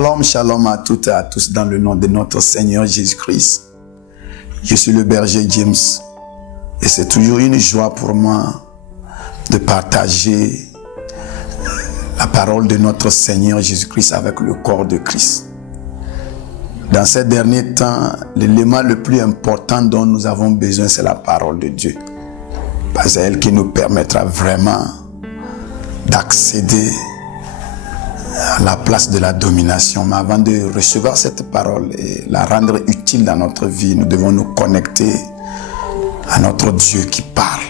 Shalom, shalom à toutes et à tous dans le nom de notre Seigneur Jésus-Christ. Je suis le berger James et c'est toujours une joie pour moi de partager la parole de notre Seigneur Jésus-Christ avec le corps de Christ. Dans ces derniers temps, l'élément le plus important dont nous avons besoin, c'est la parole de Dieu. Parce que c'est elle qui nous permettra vraiment d'accéder à la place de la domination. Mais avant de recevoir cette parole et la rendre utile dans notre vie, nous devons nous connecter à notre Dieu qui parle.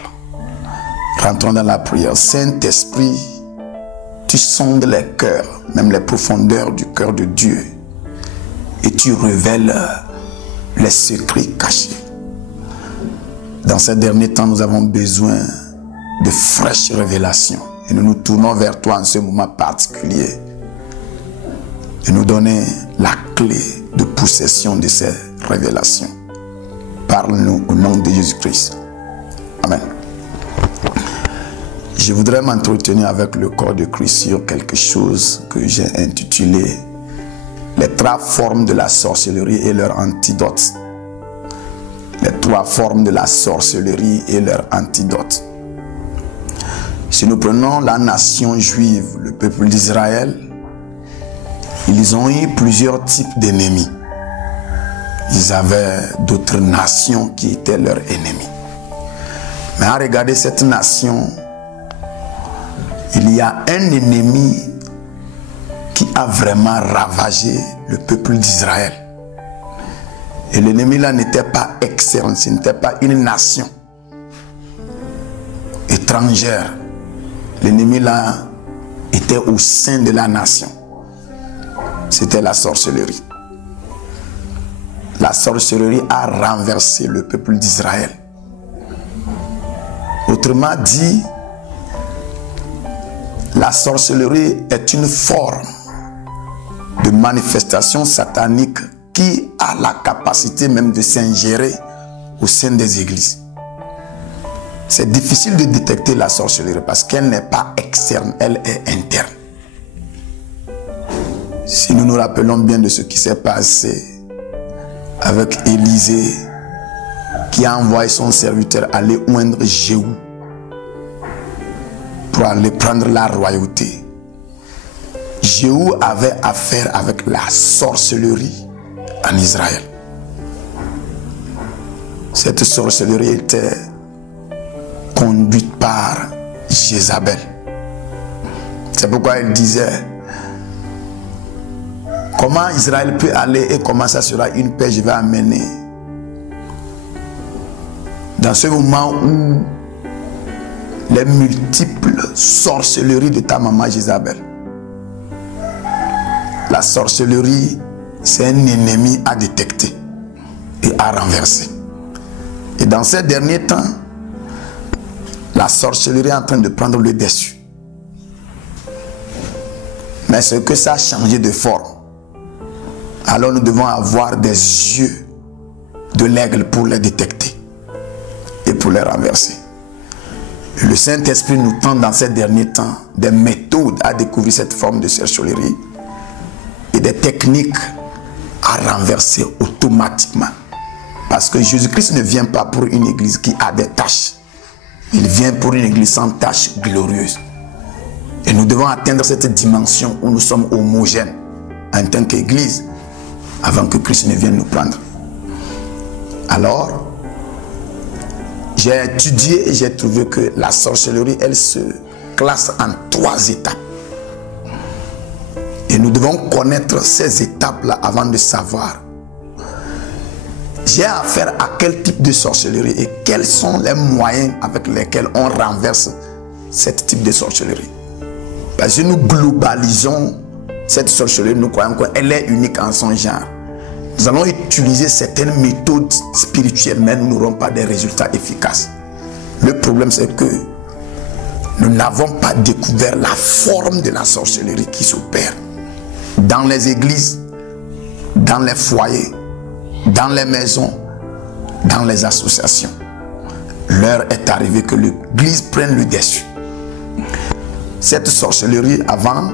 Rentrons dans la prière. Saint-Esprit, tu sondes les cœurs, même les profondeurs du cœur de Dieu, et tu révèles les secrets cachés. Dans ces derniers temps, nous avons besoin de fraîches révélations. Et nous nous tournons vers toi en ce moment particulier. Et nous donner la clé de possession de ces révélations. Parle-nous au nom de Jésus-Christ. Amen. Je voudrais m'entretenir avec le corps de Christ sur quelque chose que j'ai intitulé les trois formes de la sorcellerie et leur antidote. Les trois formes de la sorcellerie et leur antidote. Si nous prenons la nation juive, le peuple d'Israël, ils ont eu plusieurs types d'ennemis. Ils avaient d'autres nations qui étaient leurs ennemis. Mais à regarder cette nation, il y a un ennemi qui a vraiment ravagé le peuple d'Israël. Et l'ennemi là n'était pas externe, ce n'était pas une nation étrangère. L'ennemi là était au sein de la nation. C'était la sorcellerie. La sorcellerie a renversé le peuple d'Israël. Autrement dit, la sorcellerie est une forme de manifestation satanique qui a la capacité même de s'ingérer au sein des églises. C'est difficile de détecter la sorcellerie parce qu'elle n'est pas externe, elle est interne. Si nous nous rappelons bien de ce qui s'est passé avec Élisée, qui a envoyé son serviteur aller oindre Jéhu pour aller prendre la royauté. Jéhu avait affaire avec la sorcellerie en Israël. Cette sorcellerie était conduite par Jézabel. C'est pourquoi il disait: comment Israël peut aller et comment ça sera une paix je vais amener. Dans ce moment où les multiples sorcelleries de ta maman Jézabel. La sorcellerie, c'est un ennemi à détecter et à renverser. Et dans ces derniers temps, la sorcellerie est en train de prendre le dessus. Mais c'est que ça a changé de forme. Alors nous devons avoir des yeux de l'aigle pour les détecter et pour les renverser. Et le Saint-Esprit nous tend dans ces derniers temps des méthodes à découvrir cette forme de sorcellerie et des techniques à renverser automatiquement. Parce que Jésus-Christ ne vient pas pour une église qui a des taches. Il vient pour une église sans taches glorieuses. Et nous devons atteindre cette dimension où nous sommes homogènes en tant qu'église avant que Christ ne vienne nous prendre. Alors, j'ai étudié et j'ai trouvé que la sorcellerie, elle se classe en 3 étapes. Et nous devons connaître ces étapes-là avant de savoir j'ai affaire à quel type de sorcellerie et quels sont les moyens avec lesquels on renverse ce type de sorcellerie. Parce que nous globalisons cette sorcellerie, nous croyons qu'elle est unique en son genre. Nous allons utiliser certaines méthodes spirituelles, mais nous n'aurons pas des résultats efficaces. Le problème, c'est que nous n'avons pas découvert la forme de la sorcellerie qui s'opère dans les églises, dans les foyers, dans les maisons, dans les associations. L'heure est arrivée que l'église prenne le dessus. Cette sorcellerie, avant,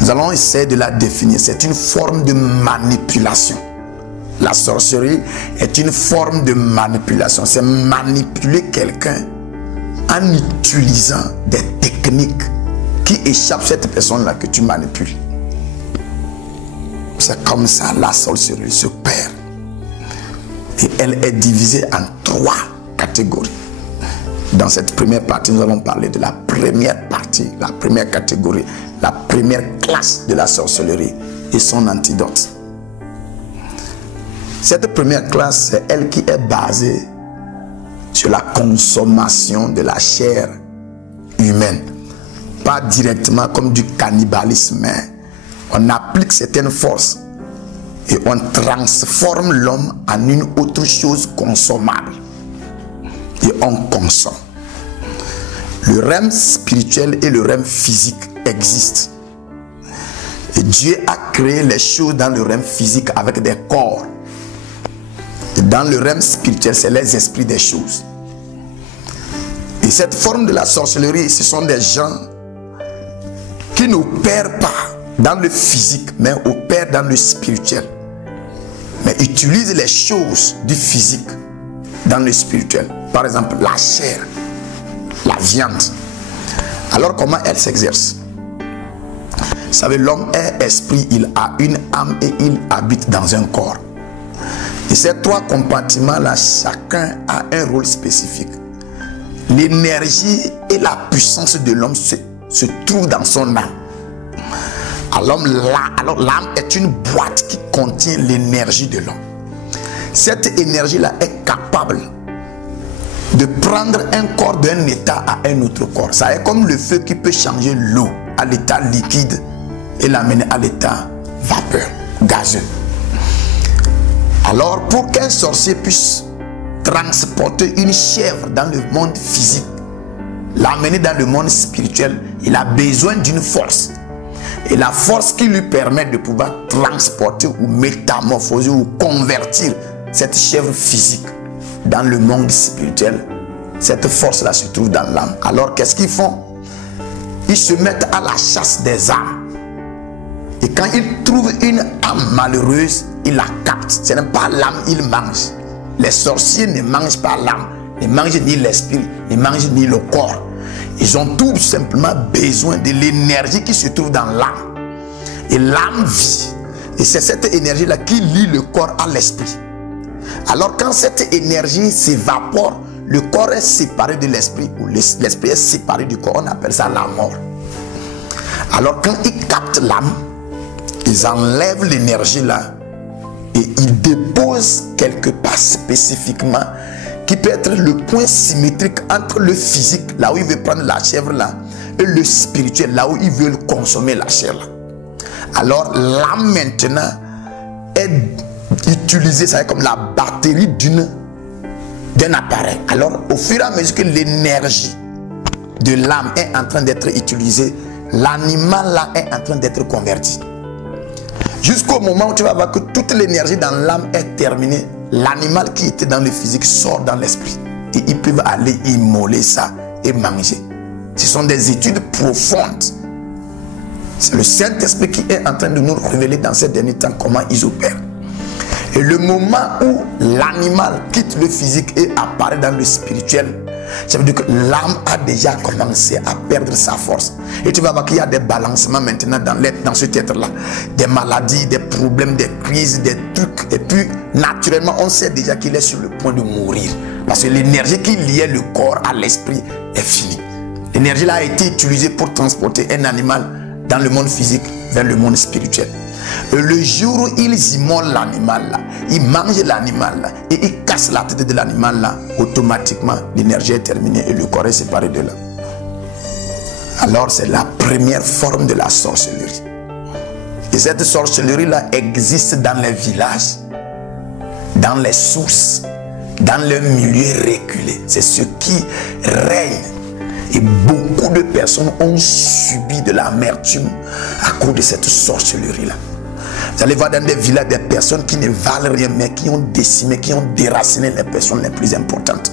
Nous allons essayer de la définir. C'est une forme de manipulation. La sorcellerie est une forme de manipulation. C'est manipuler quelqu'un en utilisant des techniques qui échappent à cette personne-là que tu manipules. C'est comme ça la sorcellerie se perd. Et elle est divisée en 3 catégories. Dans cette première partie, nous allons parler de la première partie, la première catégorie, la première classe de la sorcellerie et son antidote. Cette première classe, c'est elle qui est basée sur la consommation de la chair humaine. Pas directement comme du cannibalisme, mais on applique certaines forces et on transforme l'homme en une autre chose consommable. Et on consomme. Le règne spirituel et le règne physique existent. Et Dieu a créé les choses dans le règne physique avec des corps. Et dans le règne spirituel, c'est les esprits des choses. Et cette forme de la sorcellerie, ce sont des gens qui n'opèrent pas dans le physique, mais opèrent dans le spirituel. Mais utilisent les choses du physique dans le spirituel. Par exemple, la chair, la viande. Alors comment elle s'exerce? Vous savez, l'homme est esprit, il a une âme et il habite dans un corps. Et ces 3 compartiments-là, chacun a un rôle spécifique. L'énergie et la puissance de l'homme se trouvent dans son âme. Alors l'âme est une boîte qui contient l'énergie de l'homme. Cette énergie-là est capable de prendre un corps d'un état à un autre corps. Ça est comme le feu qui peut changer l'eau à l'état liquide et l'amener à l'état vapeur, gazeux. Alors pour qu'un sorcier puisse transporter une chèvre dans le monde physique, l'amener dans le monde spirituel, il a besoin d'une force. Et la force qui lui permet de pouvoir transporter ou métamorphoser ou convertir cette chèvre physique dans le monde spirituel, cette force-là se trouve dans l'âme. Alors qu'est-ce qu'ils font? Ils se mettent à la chasse des âmes. Et quand ils trouvent une âme malheureuse, ils la captent. Ce n'est pas l'âme qu'ils mangent. Les sorciers ne mangent pas l'âme, ne mangent ni l'esprit, ne mangent ni le corps. Ils ont tout simplement besoin de l'énergie qui se trouve dans l'âme. Et l'âme vit. Et c'est cette énergie-là qui lie le corps à l'esprit. Alors quand cette énergie s'évapore, le corps est séparé de l'esprit, ou l'esprit est séparé du corps, on appelle ça la mort. Alors quand ils captent l'âme, ils enlèvent l'énergie là et ils déposent quelque part spécifiquement qui peut être le point symétrique entre le physique, là où il veut prendre la chèvre là, et le spirituel, là où il veut consommer la chair là. Alors l'âme maintenant est utilisée, ça comme la batterie d'un appareil. Alors au fur et à mesure que l'énergie de l'âme est en train d'être utilisée, l'animal là est en train d'être converti. Jusqu'au moment où tu vas voir que toute l'énergie dans l'âme est terminée, l'animal qui était dans le physique sort dans l'esprit. Et ils peuvent aller immoler ça et manger. Ce sont des études profondes. C'est le Saint-Esprit qui est en train de nous révéler dans ces derniers temps comment ils opèrent. Et le moment où l'animal quitte le physique et apparaît dans le spirituel, ça veut dire que l'âme a déjà commencé à perdre sa force. Et tu vas voir qu'il y a des balancements maintenant dans ce être-là. Des maladies, des problèmes, des crises, des trucs. Et puis, naturellement, on sait déjà qu'il est sur le point de mourir. Parce que l'énergie qui liait le corps à l'esprit est finie. L'énergie là a été utilisée pour transporter un animal dans le monde physique vers le monde spirituel. Et le jour où ils immolent l'animal là, ils mangent l'animal là et ils cassent la tête de l'animal là, automatiquement l'énergie est terminée et le corps est séparé de là. Alors c'est la première forme de la sorcellerie. Et cette sorcellerie là existe dans les villages, dans les sources, dans le milieu reculé. C'est ce qui règne. Et beaucoup de personnes ont subi de l'amertume à cause de cette sorcellerie là. Vous allez voir dans des villages des personnes qui ne valent rien, mais qui ont décimé, qui ont déraciné les personnes les plus importantes.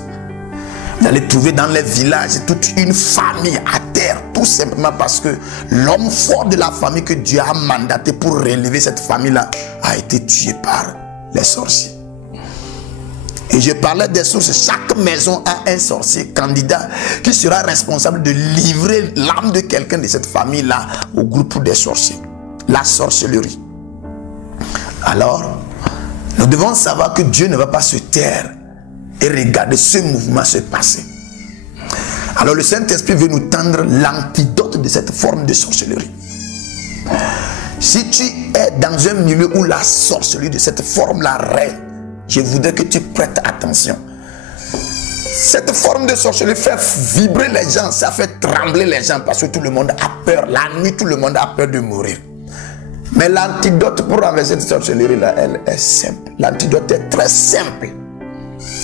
Vous allez trouver dans les villages toute une famille à terre, tout simplement parce que l'homme fort de la famille que Dieu a mandaté pour relever cette famille-là a été tué par les sorciers. Et je parlais des sources. Chaque maison a un sorcier candidat qui sera responsable de livrer l'âme de quelqu'un de cette famille-là au groupe des sorciers. La sorcellerie. Alors, nous devons savoir que Dieu ne va pas se taire et regarder ce mouvement se passer. Alors le Saint-Esprit veut nous tendre l'antidote de cette forme de sorcellerie. Si tu es dans un milieu où la sorcellerie de cette forme-là règne, je voudrais que tu prêtes attention. Cette forme de sorcellerie fait vibrer les gens, ça fait trembler les gens parce que tout le monde a peur. La nuit, tout le monde a peur de mourir. Mais l'antidote pour renverser cette sorcellerie-là, elle est simple. L'antidote est très simple.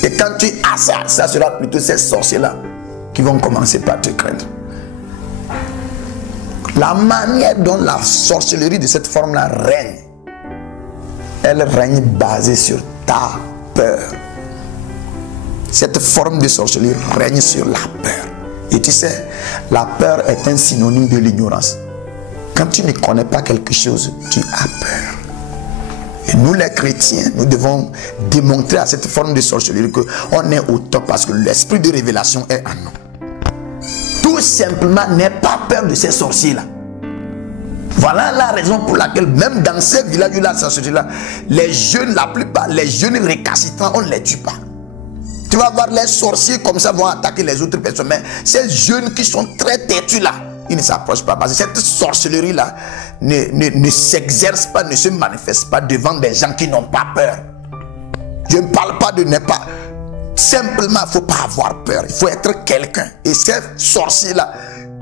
Et quand tu as ça, ça sera plutôt ces sorciers-là qui vont commencer par te craindre. La manière dont la sorcellerie de cette forme-là règne, elle règne basée sur ta peur. Cette forme de sorcellerie règne sur la peur. Et tu sais, la peur est un synonyme de l'ignorance. Quand tu ne connais pas quelque chose, tu as peur. Et nous les chrétiens, nous devons démontrer à cette forme de sorcellerie qu'on est au top parce que l'esprit de révélation est en nous. Tout simplement, n'aie pas peur de ces sorciers-là. Voilà la raison pour laquelle même dans ces villages où la sorcellerie-là, les jeunes, la plupart, les jeunes récalcitrants, on ne les tue pas. Tu vas voir les sorciers comme ça vont attaquer les autres personnes. Mais ces jeunes qui sont très têtus là, ils ne s'approchent pas parce que cette sorcellerie-là ne s'exerce pas, ne se manifeste pas devant des gens qui n'ont pas peur. Je ne parle pas de ne pas. Simplement, il ne faut pas avoir peur. Il faut être quelqu'un. Et ces sorciers-là,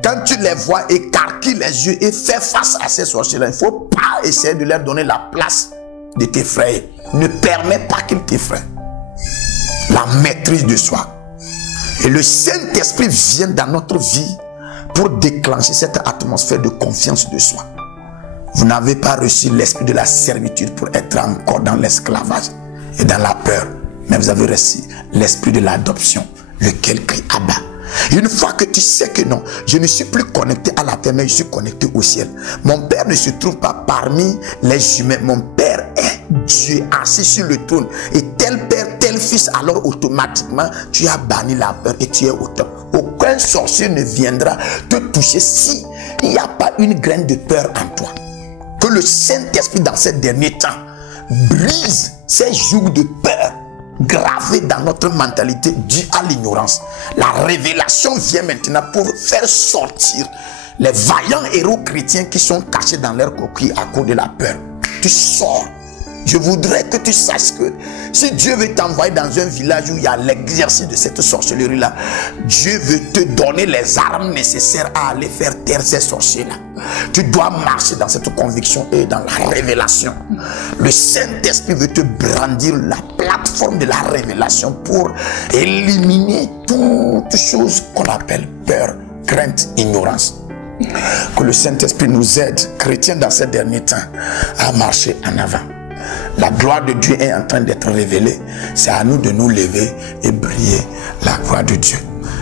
quand tu les vois, écarquille les yeux et fais face à ces sorciers-là, il ne faut pas essayer de leur donner la place de t'effrayer. Ne permets pas qu'ils t'effraient. La maîtrise de soi. Et le Saint-Esprit vient dans notre vie pour déclencher cette atmosphère de confiance de soi. Vous n'avez pas reçu l'esprit de la servitude pour être encore dans l'esclavage et dans la peur. Mais vous avez reçu l'esprit de l'adoption, lequel crie Abba. Une fois que tu sais que non, je ne suis plus connecté à la terre, mais je suis connecté au ciel. Mon Père ne se trouve pas parmi les humains. Mon Père est Dieu assis sur le trône. Et tel Père, tel Fils, alors automatiquement, tu as banni la peur et tu es au top. Aucun sorcier ne viendra te toucher si il n'y a pas une graine de peur en toi. Que le Saint-Esprit dans ces derniers temps brise ces jougs de peur gravés dans notre mentalité due à l'ignorance. La révélation vient maintenant pour faire sortir les vaillants héros chrétiens qui sont cachés dans leur coquille à cause de la peur. Tu sors. Je voudrais que tu saches que si Dieu veut t'envoyer dans un village où il y a l'exercice de cette sorcellerie-là, Dieu veut te donner les armes nécessaires à aller faire taire ces sorciers-là. Tu dois marcher dans cette conviction et dans la révélation. Le Saint-Esprit veut te brandir la plateforme de la révélation pour éliminer toutes choses qu'on appelle peur, crainte, ignorance. Que le Saint-Esprit nous aide, chrétiens dans ces derniers temps, à marcher en avant. La gloire de Dieu est en train d'être révélée. C'est à nous de nous lever et briller la gloire de Dieu.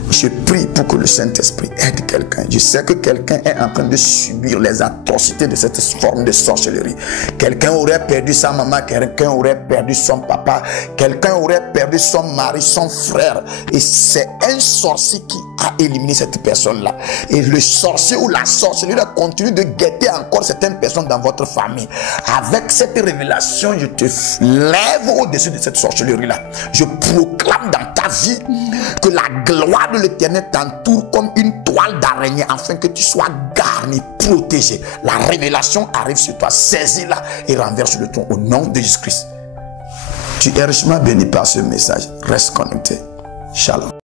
Je prie pour que le Saint-Esprit aide quelqu'un. Je sais que quelqu'un est en train de subir les atrocités de cette forme de sorcellerie. Quelqu'un aurait perdu sa maman, quelqu'un aurait perdu son papa, quelqu'un aurait perdu son mari, son frère. Et c'est un sorcier qui a éliminé cette personne-là. Et le sorcier ou la sorcellerie continue de guetter encore certaines personnes dans votre famille. Avec cette révélation, je te lève au-dessus de cette sorcellerie-là. Je proclame dans ta vie que la gloire de l'Éternel t'entoure comme une toile d'araignée afin que tu sois garni, protégé. La révélation arrive sur toi. Saisis-la et renverse le ton au nom de Jésus-Christ. Tu es richement béni par ce message. Reste connecté. Shalom.